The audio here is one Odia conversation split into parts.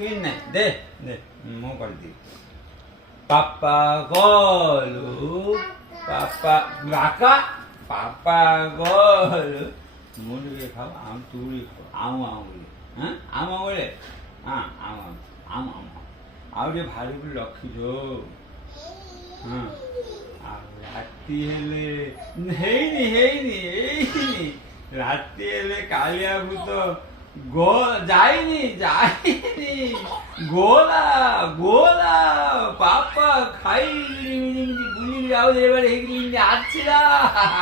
କିନେ ଦେ ଦେ ମୁଁ କରିଦିଏ ପାପା ଗଲୁ ପାପା ବାକା ପାପା ଗଲୁ ମୁଁ ଟିକେ ଖାଉ ଆଉ ତୁ ଟିକେ ଖାଉ ଆଉଁ ବୋଲି ହଁ ଆଉଁ ବୋଲେ ହଁ ଆଉଁ ଆଉଁ ଆଉଁ ଆଉ ଟିକେ ଭାରି ବି ରଖିଛୁ ହଁ ଆଉ ରାତି ହେଲେ ହେଇନି ହେଇନି ହେଇନି ରାତି ହେଲେ କାଳିଆ ଭୂତ ଯାଇନି ଯାଇନି ଗୋଲା ଗୋଲା ପାପା ଖାଇକିରି ଯେମିତି ବୁଲିକି ଆଉ ଏବାরে ହେଇକିରି ଆସିଲା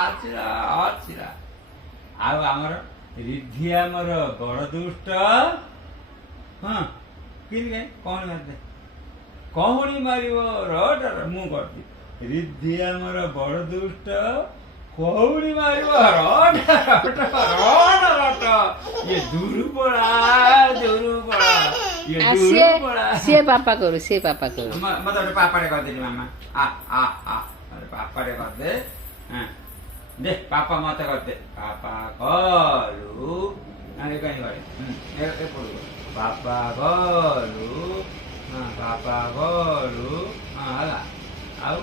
ଆସିଲା ଆସିଲା ଆଉ ଆମର ରିଦ୍ଧି ଆମର ବଡ଼ ଦୁଷ୍ଟ ହଁ କିନି କଣ ମାରିଦେ କହୁଣି ମାରିବ ରଟ ମୁଁ କରିଛି ରିଦ୍ଧି ଆମର ବଡ଼ ଦୁଷ୍ଟ କହୁଣି ମାରିବ ରଟ ରଟ ରଟ ରଟ ଇଏ ଦୁର୍ବଳା ଦୁର୍ବଳା ଇଏ ଦୁର୍ବଳା ସିଏ ପାପା କରୁ ସିଏ ପାପା କରୁ ମତେ ଗୋଟେ ପାପାଟେ କରିଦେଲି ମାମା ଆ ଆ ଆ ପାପାଟେ କରିଦେ ହଁ ଦେ ପାପା ମତେ କରିଦେ ପାପା ଗଲୁ କାହିଁ କରି ଏପଟୁ ପାପା ଗଲୁ ହଁ ପାପା ଗଲୁ ହଁ ହେଲା ଆଉ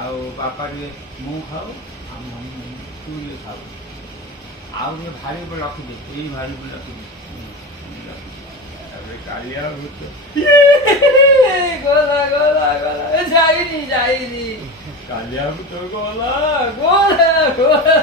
ଆଉ ପାପା ଟିକେ ମୁଁ ଖାଉ ଆଉ ତୁ ଟିକେ ଖାଉ ଆଉ ଟିକେ ଭାରି ଉପରେ ରଖିଦେ ଏଇ ଭାରି ଉପରେ ରଖିଦେ ତାପରେ କାଳିଆ ଭୂତ ଗଲା ଗଲା ଗଲା ଯାଇନି ଯାଇନି କାଳିଆ ଭୂତ ଗଲା ଗଲା ଗଲା